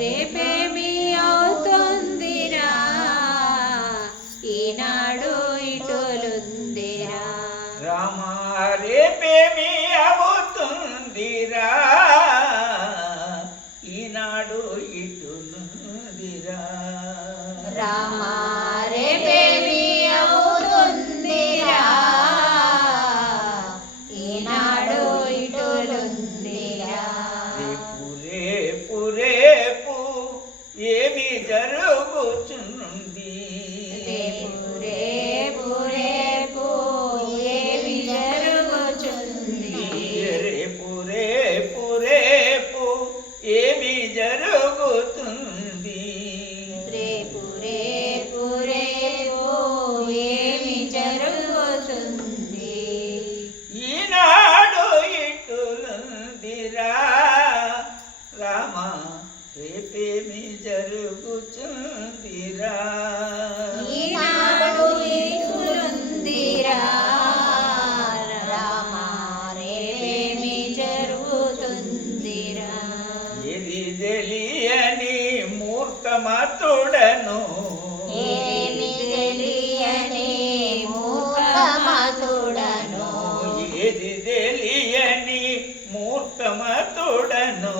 రేపే பிரமத்துடனோ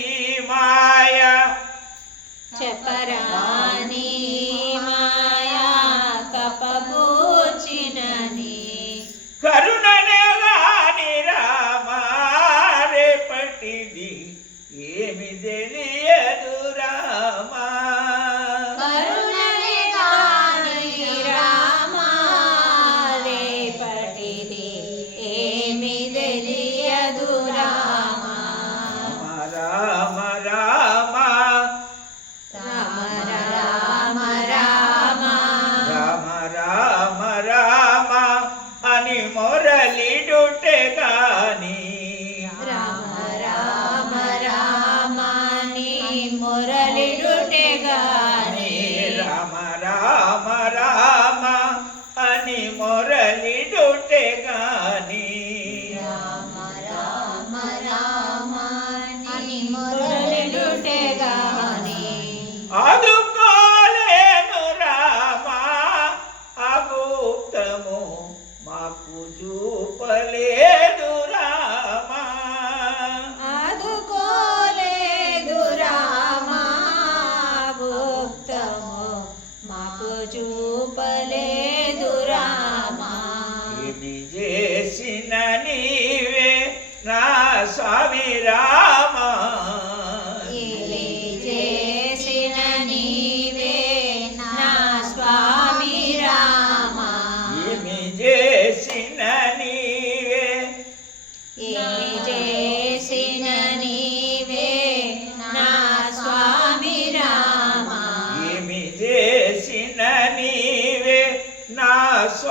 છે પરા মরে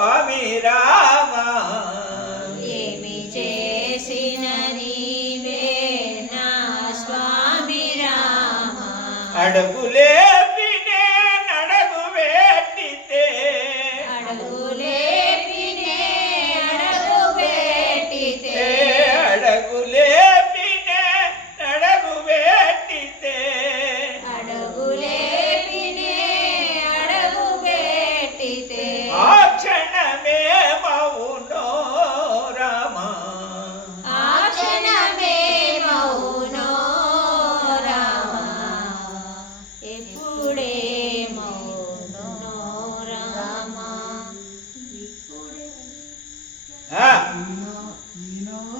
sabe? no, no.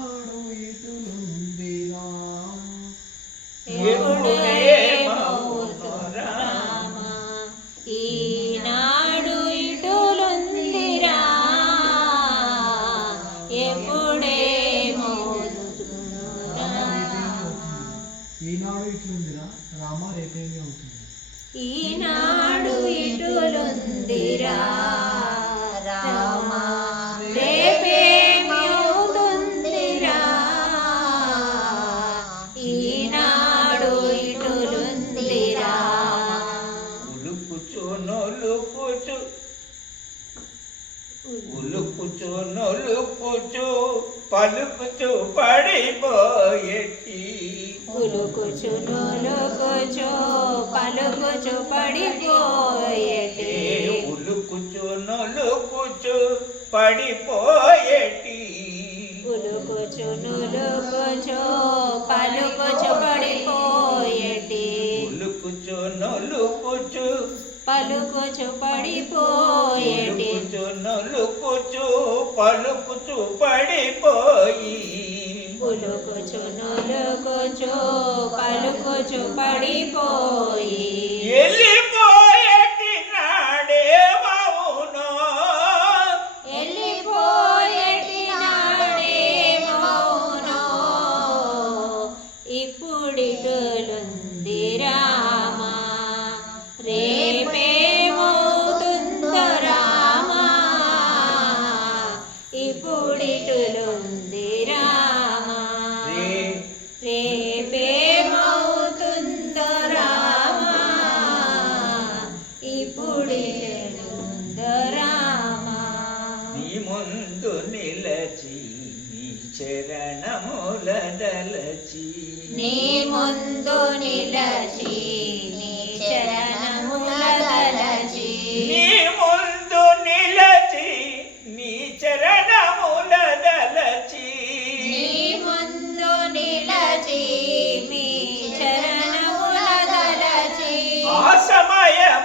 పలుకుచు పడిపోయేటి పులుకుచు నులుకుచు పలుకుచు పడిపోయేటి ఉలుకుచు నులుకుచు పడిపోయేటి. పులుకుచు నులుకుచు పలుకుచు పడిపోయేటి ఉలుకుచు నులుకుచు పలుకుచు పడిపోయేటి పలుకుతూ పడిపోయి పులుకుచు నులుకుచు పలుకుచు పడిపోయి ఎల్లి Jeremiah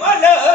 மலர்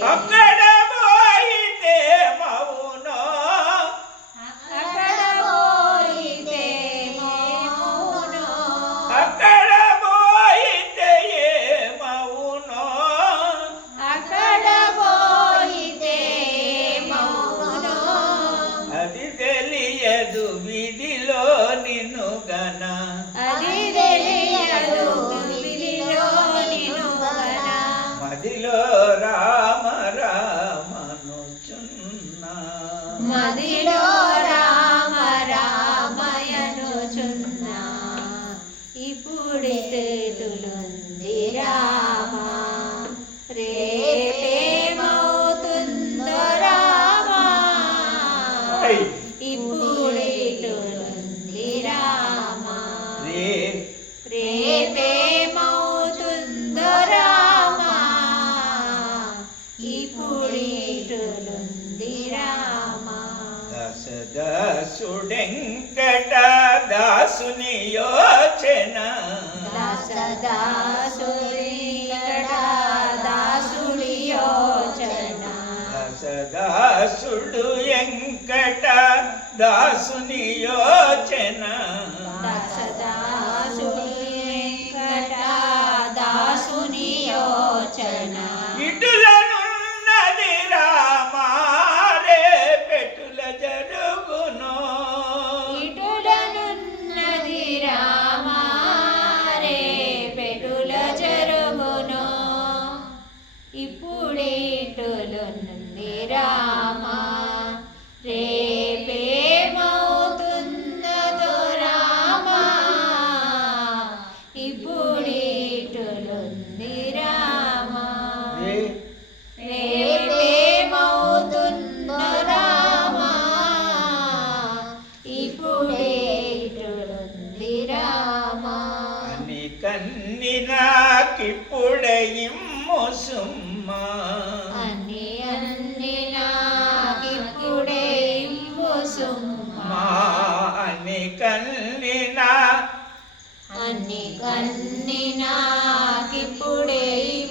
Upgrade! దాసుని యోచన దాసుని యోచన ఇటులనున్నది రామారే పెట్టుల జరుగును. ఇటులనున్నది రామారే పెట్టుల జరుగును. ఇప్పుడేటులున్నది రామా నాకిప్పుడయం మోసుమ్మ అని అన్ని నాకిప్పుడయం మోసుమ్మ అని కన్నిన అని కన్నిన నాకిప్పుడయం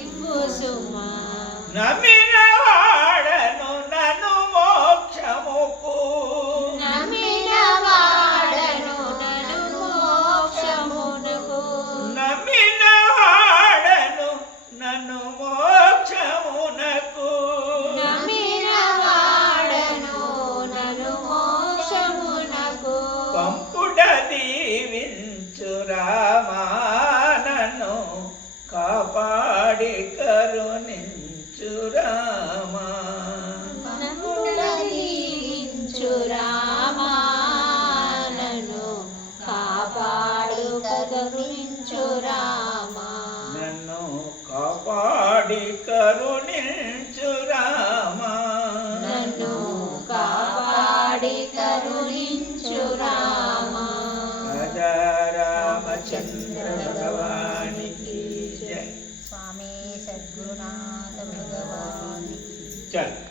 கருணி